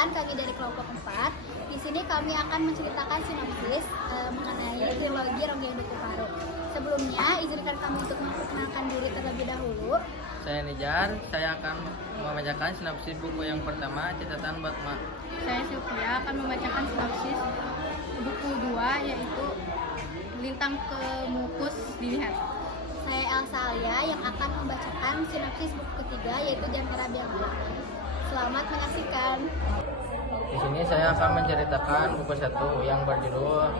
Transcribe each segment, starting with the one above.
Perkenalkan, kami dari kelompok 4. Di sini kami akan menceritakan sinopsis mengenai trilogi Ronggeng Duku Paru. Sebelumnya, izinkan kami untuk memperkenalkan diri terlebih dahulu. Saya Nijar, saya akan membacakan sinopsis buku yang pertama, Catatan Batma. Saya Sylvia akan membacakan sinopsis buku 2, yaitu Lintang Kemukus Dilihat. Saya Elsa Alia yang akan membacakan sinopsis buku ketiga, yaitu Jantara Biang Malak. Selamat menyaksikan. Di sini saya akan menceritakan buku 1 yang berjudul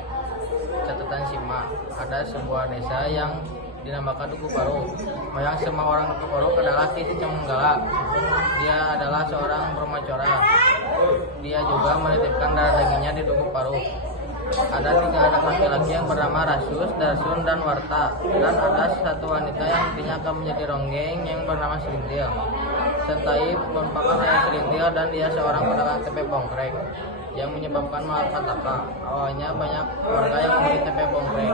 Catatan Sima. Ada sebuah desa yang dinamakan Duku Paru. Yang semua orang Duku Paru adalah Ki Cimenggala. Dia adalah seorang bermacora. Dia juga menitipkan darah dagingnya di Duku Paru. Ada 3 anak laki-laki yang bernama Rasus, Darsun, dan Warta. Dan ada satu wanita yang nantinya akan menjadi ronggeng yang bernama Serintil. Sentai merupakan ayah Serintil dan dia seorang pedagang tempe bongkrek yang menyebabkan malapetaka. Awalnya banyak warga yang membeli tempe bongkrek.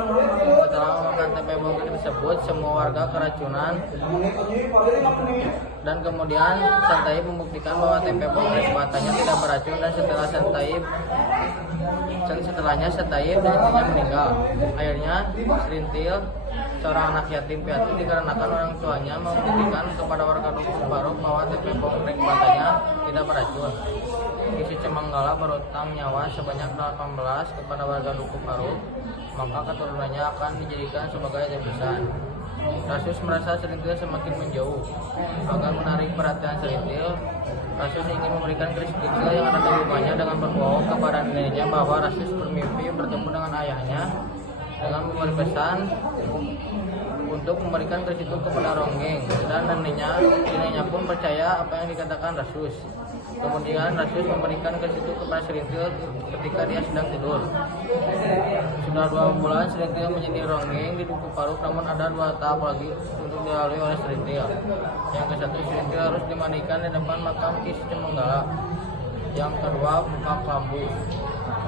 Setelah memakan tempe bongkrek tersebut, semua warga keracunan dan kemudian Sentai membuktikan bahwa tempe bongkrek buatannya tidak beracun, dan setelahnya Sentai nantinya meninggal. Akhirnya Serintil, seorang anak yatim piatu, dikarenakan orang tuanya membuktikan kepada warga Duku Paru bahwa tempe bongkrek buatannya tidak beracun. Ki Cimenggala berutang nyawa sebanyak 18 kepada warga Duku Paru, maka keturunannya akan dijadikan sebagai tebusan. Rasus merasa Serintil semakin menjauh. Agar menarik perhatian Serintil, Rasus ingin memberikan keris kecil yang ada di rumahnya dengan berbohong kepada neneknya bahwa Rasus bermimpi bertemu dengan ayahnya dengan memberi pesan untuk memberikan keris itu kepada Ronggeng, dan neneknya pun percaya apa yang dikatakan Rasus. Kemudian Rasus memberikan keris itu kepada Serintil ketika dia sedang tidur. Sudah 2 bulan Serintil menjadi ronggeng di Duku Paru, namun ada 2 tahap lagi untuk dilalui oleh Serintil. Yang ke-1, Serintil harus dimandikan di depan makam Ki Cimenggala. Yang kedua, buka kelambu,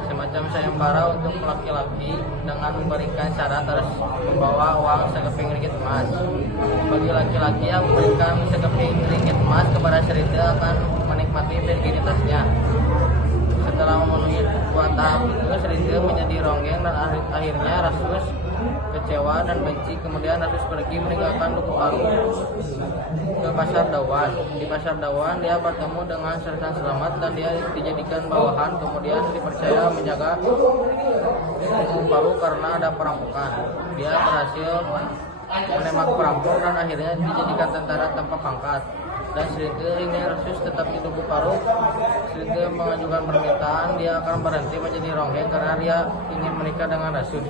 semacam sayembara untuk laki-laki dengan memberikan syarat harus membawa uang sekeping ringgit emas. Bagi laki-laki yang memberikan sekeping ringgit emas kepada Serintil akan menikmati virginitasnya. Setelah memenuhi 2 tahap itu, Serintil menjadi ronggeng dan akhirnya Rasus kecewa dan benci. Kemudian Rasus pergi meninggalkan Duku Paru ke Pasar Dawan. Di Pasar Dawan dia bertemu dengan Sersan Selamat dan dia dijadikan bawahan. Kemudian dipercaya menjaga Duku Paru karena ada perampokan. Dia berhasil menembak perampok dan akhirnya dijadikan tentara tanpa pangkat. Dan Serintil ingin Rasus tetap di Duku Paru. Serintil mengajukan permintaan dia akan berhenti menjadi ronggeng karena dia ingin menikah dengan Rasus.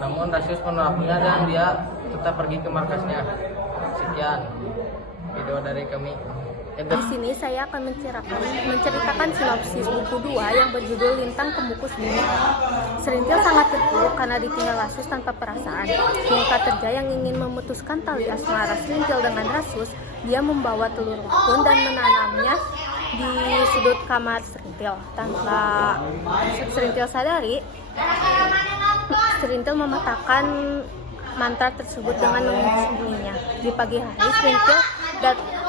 Namun Rasus menolaknya dan dia tetap pergi ke markasnya. Sekian video dari kami. Di sini saya akan menceritakan sinopsis buku 2 yang berjudul Lintang Kemukus Dilihat. Serintil sangat terpuruk karena ditinggal Rasus tanpa perasaan. Hingga Terja yang ingin memutuskan tali asmara Serintil dengan Rasus, dia membawa telur wakun dan menanamnya di sudut kamar Serintil. Tanpa Serintil sadari, Serintil mematahkan mantra tersebut dengan mengunjunginya. Di pagi hari, Serintil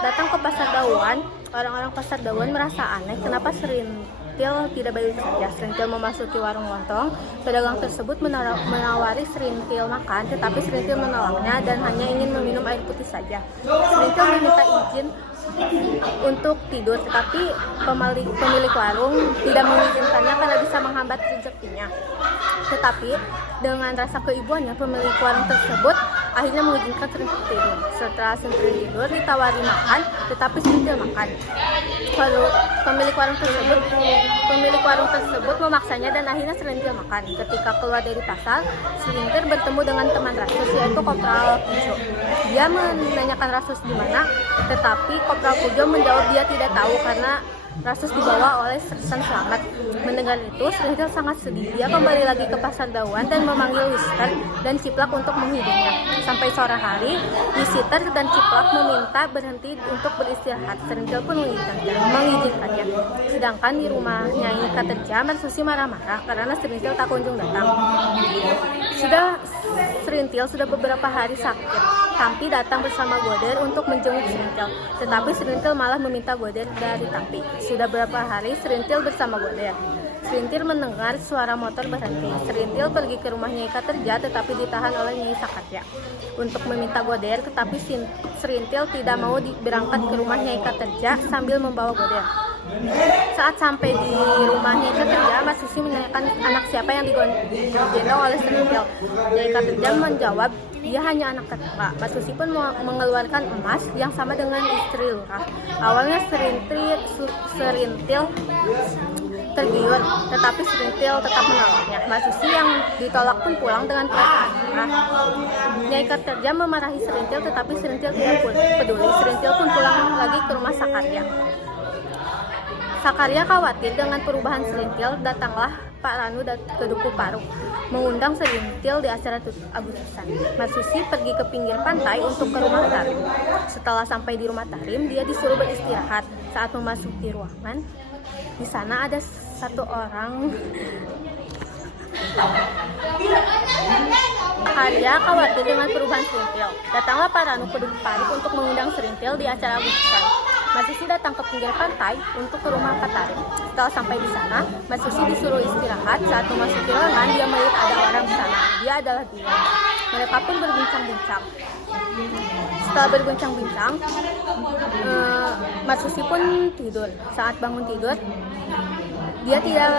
datang ke Pasar Dawan. Orang-orang Pasar Dawan merasa aneh kenapa Serintil tidak balik saja. Serintil memasuki warung lontong. Pedagang tersebut menawari Serintil makan, tetapi Serintil menolaknya dan hanya ingin meminum air putih saja. Serintil meminta izin untuk tidur, tetapi pemilik warung tidak mengizinkannya karena bisa menghambat rezekinya. Tetapi dengan rasa keibuannya, pemilik warung tersebut akhirnya mengizinkan Serintil tidur. Setelah Serintil tidur, ditawari makan, tetapi Serintil makan. Lalu pemilik warung tersebut memaksanya dan akhirnya Serintil makan. Ketika keluar dari pasar, Serintil bertemu dengan teman Rasus, yaitu Kopral Pujo. Dia menanyakan Rasus di mana, tetapi Kopral Pujo menjawab dia tidak tahu karena Rasus dibawa oleh Sersan Selamat. Mendengar itu, Serintil sangat sedih. Dia kembali lagi ke Pasar Dawan dan memanggil Wisiter dan Ciplak untuk menghidupnya. Sampai sore hari, Wisiter dan Ciplak meminta berhenti untuk beristirahat. Serintil pun mengizinkannya. Sedangkan di rumah Nyai Katerja, Mersusi marah-marah karena Serintil tak kunjung datang. Serintil sudah beberapa hari sakit. Tampi datang bersama Goder untuk menjenguk Serintil. Tetapi Serintil malah meminta Goder dari Tampi. Sudah beberapa hari Serintil bersama Goder. Serintil mendengar suara motor berhenti. Serintil pergi ke rumah Nyai Katerja tetapi ditahan oleh Nyai Sakarya untuk meminta Goder, tetapi Serintil tidak mau berangkat ke rumah Nyai Katerja sambil membawa Goder. Saat sampai di rumah Nyai Katerja, Mas Susi menanyakan anak siapa yang digendong oleh Serintil. Nyai Katerja menjawab, dia hanya anak tetangga. Mas Susi pun mengeluarkan emas yang sama dengan istri lurah. Awalnya Serintil tergiur, tetapi Serintil tetap menolaknya. Mas Susi yang ditolak pun pulang dengan perasaan marah. Nyai Katerja memarahi Serintil, tetapi Serintil tidak peduli. Serintil pun pulang lagi ke rumah Sakarya. Sakarya khawatir dengan perubahan Serintil. Datanglah Pak Ranu ke Duku Paruk mengundang Serintil di acara tutup Agustusan. Mas Susi pergi ke pinggir pantai untuk ke rumah Tarim. Setelah sampai di rumah Tarim, dia disuruh beristirahat. Saat memasuki ruangan, di sana ada satu orang. Sakarya khawatir dengan perubahan Serintil. Datanglah Pak Ranu ke Duku Paruk untuk mengundang Serintil di acara Agustusan. Mas Susi datang ke pinggir pantai untuk ke rumah Pak Tarim. Setelah sampai di sana, Mas Susi disuruh istirahat. Saat memasuki ruangan, dia melihat ada orang di sana. Dia adalah dia. Mereka pun berbincang-bincang. Setelah berbincang-bincang, Mas Susi pun tidur. Saat bangun tidur, dia tidak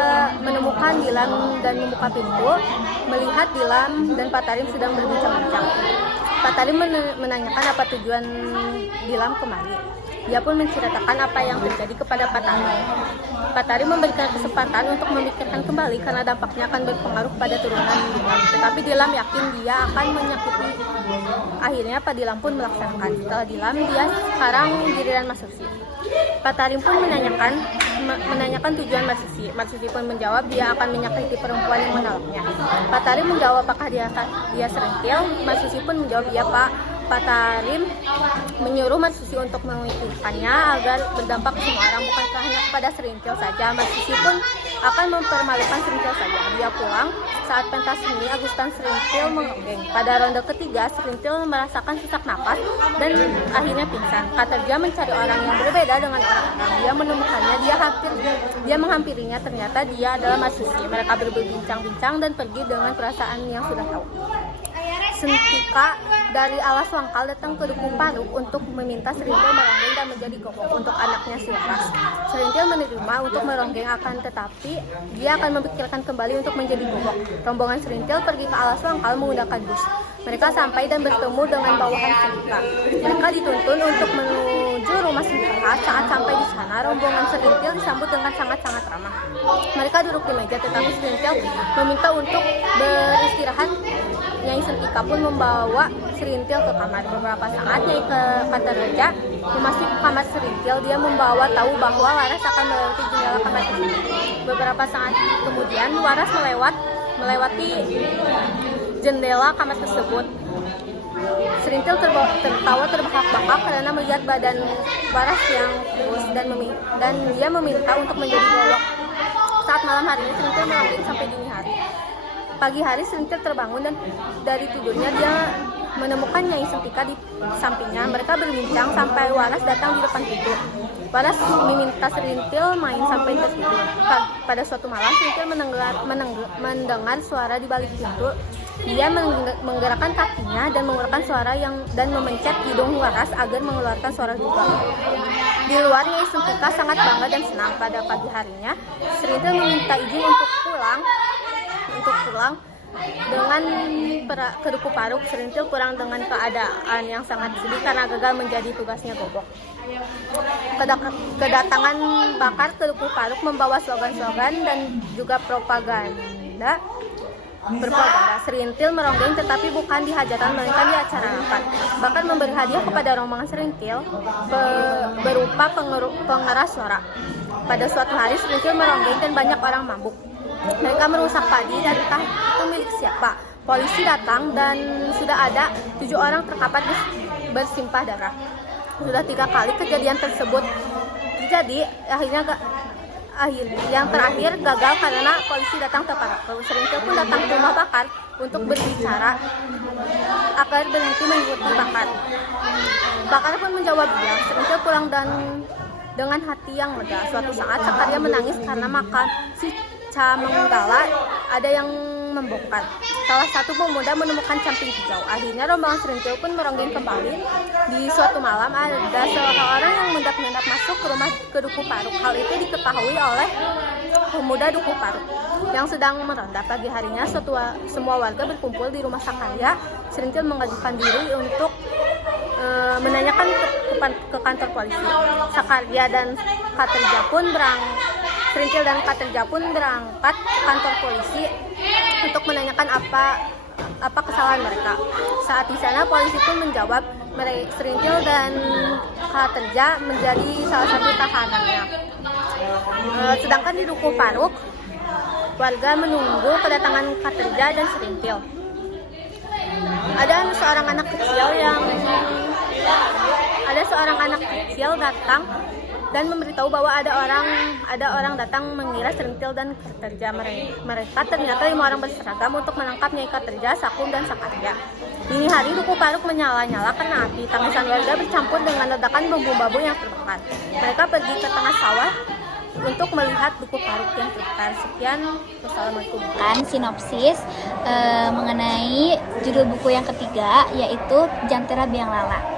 menemukan Dilan dan membuka pintu, melihat Dilan dan Pak Tarim sedang berbincang-bincang. Pak Tarim menanyakan apa tujuan Dilan kemari. Dia pun menceritakan apa yang terjadi kepada Pak Tarim. Pak Tarim memberikan kesempatan untuk memikirkan kembali karena dampaknya akan berpengaruh pada turunan Dilan. Tetapi Dilan yakin dia akan menyakiti. Akhirnya Pak Dilan pun melaksanakan. Setelah Dilan, dia sekarang giliran Mas Susi. Pak Tarim pun menanyakan tujuan Mas Susi. Mas Susi pun menjawab dia akan menyakiti perempuan yang menolaknya. Pak Tarim menjawab apakah dia Serintil. Mas Susi pun menjawab iya Pak. Pak Tarim menyuruh Mas Susi untuk memikirkannya agar berdampak ke semua orang, bukan hanya kepada Serintil saja. Mas Susi pun akan mempermalukan Serintil saja. Dia pulang saat pentas seni Agustusan Serintil menggeng. Pada ronde ketiga, Serintil merasakan sesak napas dan akhirnya pingsan. Katerja mencari orang yang berbeda dengan orang-orang. Dia menemukannya, dia menghampirinya, ternyata dia adalah Mas Susi. Mereka berbincang-bincang dan pergi dengan perasaan yang sudah tahu. Sentika dari Alas Wangkal datang ke Duku Paruk untuk meminta Serintil meronggeng dan menjadi gobok untuk anaknya si Waras. Serintil menerima untuk meronggeng, akan tetapi dia akan memikirkan kembali untuk menjadi gobok. Rombongan Serintil pergi ke Alas Wangkal menggunakan bus. Mereka sampai dan bertemu dengan bawahan Sentika. Mereka dituntun untuk menuju rumah Sentika. Saat sampai di sana, rombongan Serintil disambut dengan sangat-sangat ramah. Mereka duduk di meja, tetapi Serintil meminta untuk beristirahat. Nyai Sentika pun membawa Serintil ke kamar. Beberapa saat Nyai Katerja memasuki kamar Serintil. Dia membawa tahu bahwa Waras akan melewati jendela kamar itu. Beberapa saat kemudian Waras melewati jendela kamar tersebut. Serintil tertawa terbahak-bahak karena melihat badan Waras yang kurus dan dia meminta untuk menjadi golok. Saat malam hari Serintil melanjut sampai dini hari. Pagi hari Serintil terbangun dan dari tidurnya dia menemukan Nyai Sentika di sampingnya. Mereka berbincang sampai Waras datang di depan pintu. Waras meminta Serintil main sampai tertidur. Pada suatu malam Serintil mendengar suara di balik pintu. Dia menggerakkan kakinya dan mengeluarkan suara dan memencet hidung Waras agar mengeluarkan suara juga. Di luar, Nyai Sentika sangat bangga dan senang. Pada pagi harinya Serintil meminta izin untuk pulang dengan ke Duku Paruk. Serintil pulang dengan keadaan yang sangat sedih karena gagal menjadi tugasnya gobok. Kedatangan Bakar ke Duku Paruk membawa slogan-slogan dan juga propaganda. Serintil meronggeng tetapi bukan di hajatan melainkan di acara rapat. Bakar memberi hadiah kepada rombongan Serintil berupa pengeras suara. Pada suatu hari Serintil meronggeng dan banyak orang mabuk. Mereka merusak padi dan entah itu milik siapa. Polisi datang dan sudah ada 7 orang terkapar bersimpah darah. Sudah 3 kali kejadian tersebut terjadi. yang terakhir gagal karena polisi datang tepat waktu. Serintil pun datang ke rumah Bakar untuk berbicara agar berhenti mengikuti Bakar. Bakar pun menjawab diam. Serintil pulang dan dengan hati yang lega. Suatu saat Sakarya menangis karena makan si Camanggala ada yang membongkar. Salah satu pemuda menemukan camping hijau. Akhirnya rombongan Serintil pun meronggeng kembali. Di suatu malam ada seorang yang mendadak masuk ke rumah ke Duku Paruk. Hal itu diketahui oleh pemuda Duku Paruk yang sedang meronda. Pagi harinya semua warga berkumpul di rumah Sakarya. Serintil mengajukan diri untuk menanyakan ke kantor polisi. Sakarya dan Katerja pun Serintil dan Katerja pun berangkat ke kantor polisi untuk menanyakan apa kesalahan mereka. Saat di sana polisi pun menjawab Serintil dan Katerja menjadi salah satu tahanannya. Sedangkan di Duku Paruk warga menunggu kedatangan Katerja dan Serintil. Ada seorang anak kecil datang dan memberitahu bahwa ada orang datang mengira Serintil dan Katerja. Mereka ternyata 5 orang berseragam untuk menangkap Nyai Katerja, Sakum, dan Sakarya. Dini hari Duku Paruk menyala-nyala karena api. Tangisan warga bercampur dengan ledakan bambu-bambu yang terbakar. Mereka pergi ke tengah sawah untuk melihat Duku Paruk yang terbakar. Sekian, wassalamualaikum. Sinopsis mengenai judul buku yang ketiga, yaitu Jantera Biang Lala.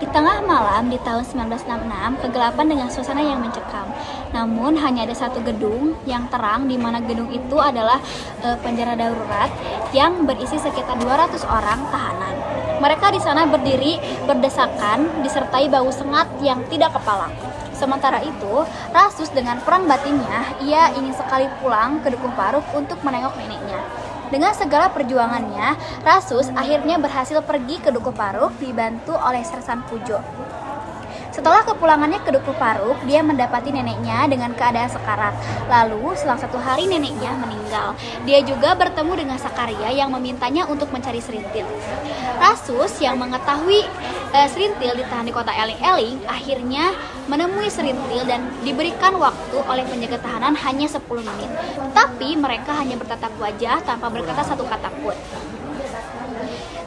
Di tengah malam di tahun 1966, kegelapan dengan suasana yang mencekam. Namun hanya ada satu gedung yang terang, di mana gedung itu adalah penjara darurat yang berisi sekitar 200 orang tahanan. Mereka di sana berdiri berdesakan disertai bau sengat yang tidak kepalang. Sementara itu, Rasus dengan perang batinnya, ia ingin sekali pulang ke Duku Paruk untuk menengok neneknya. Dengan segala perjuangannya, Rasus akhirnya berhasil pergi ke Duku Paruk dibantu oleh Sersan Pujo. Setelah kepulangannya ke Duku Paruk, dia mendapati neneknya dengan keadaan sekarat. Lalu, selang 1 hari neneknya meninggal. Dia juga bertemu dengan Sakarya yang memintanya untuk mencari Serintil. Rasus yang mengetahui Serintil ditahan di kota Eling-Eling, akhirnya menemui Serintil dan diberikan waktu oleh penjaga tahanan hanya 10 menit. Tetapi mereka hanya bertatap wajah tanpa berkata satu kata pun.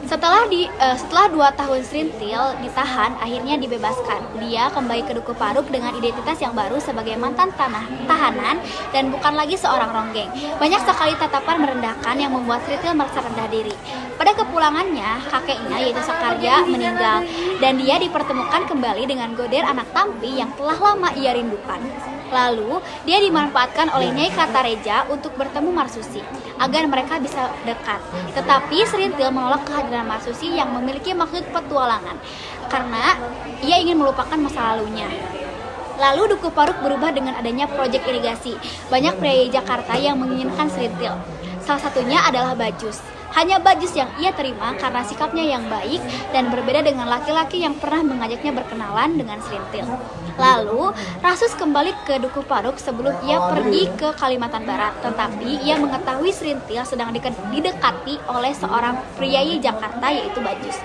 Setelah 2 tahun Serintil ditahan, akhirnya dibebaskan. Dia kembali ke Duku Paruk dengan identitas yang baru sebagai mantan tahanan dan bukan lagi seorang ronggeng. Banyak sekali tatapan merendahkan yang membuat Serintil merasa rendah diri. Pada kepulangannya, kakeknya yaitu Sakarya meninggal dan dia dipertemukan kembali dengan Goder, anak Tampi yang telah lama ia rindukan. Lalu, dia dimanfaatkan oleh Nyai Katareja untuk bertemu Marsusi agar mereka bisa dekat. Tetapi Serintil menolak kehadiran Marsusi yang memiliki maksud petualangan karena ia ingin melupakan masa lalunya. Lalu Duku Paruk berubah dengan adanya proyek irigasi. Banyak pria Jakarta yang menginginkan Serintil. Salah satunya adalah Bajus. Hanya Bajus yang ia terima karena sikapnya yang baik dan berbeda dengan laki-laki yang pernah mengajaknya berkenalan dengan Serintil. Lalu, Rasus kembali ke Duku Paruk sebelum ia pergi ke Kalimantan Barat. Tetapi ia mengetahui Serintil sedang didekati oleh seorang priai Jakarta yaitu Bajus.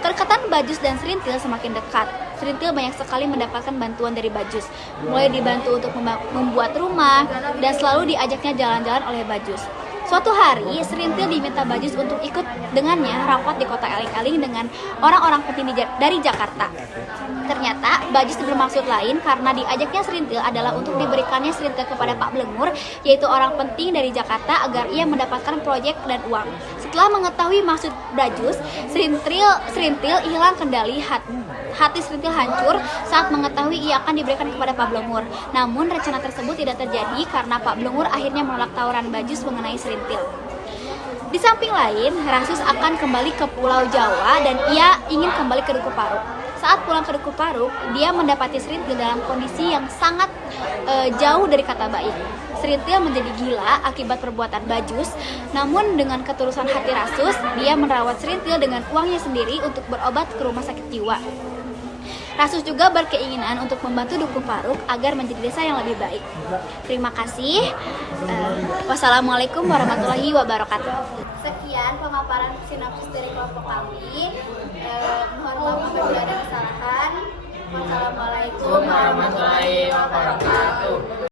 Kedekatan Bajus dan Serintil semakin dekat. Serintil banyak sekali mendapatkan bantuan dari Bajus, mulai dibantu untuk membuat rumah dan selalu diajaknya jalan-jalan oleh Bajus. Suatu hari, Serintil diminta Bajus untuk ikut dengannya rapat di kota Eling-Eling dengan orang-orang penting dari Jakarta. Ternyata Bajus bermaksud lain karena diajaknya Serintil adalah untuk diberikannya Serintil kepada Pak Blengur, yaitu orang penting dari Jakarta agar ia mendapatkan proyek dan uang. Setelah mengetahui maksud Bajus, Serintil hilang kendali. Hati Serintil hancur saat mengetahui ia akan diberikan kepada Pak Blengur. Namun rencana tersebut tidak terjadi karena Pak Blengur akhirnya menolak tawaran Bajus mengenai Serintil. Di samping lain, Rasus akan kembali ke Pulau Jawa dan ia ingin kembali ke Duku Paruk. Saat pulang ke Duku Paruk, dia mendapati Serintil dalam kondisi yang sangat jauh dari kata baik. Serintil menjadi gila akibat perbuatan Bajus, namun dengan ketulusan hati Rasus, dia merawat Serintil dengan uangnya sendiri untuk berobat ke rumah sakit jiwa. Rasus juga berkeinginan untuk membantu Duku Paruk agar menjadi desa yang lebih baik. Terima kasih. Wassalamualaikum warahmatullahi wabarakatuh. Sekian pemaparan sinopsis dari kelompok kami. Mohon maaf apabila ada kesalahan. Wassalamualaikum warahmatullahi wabarakatuh.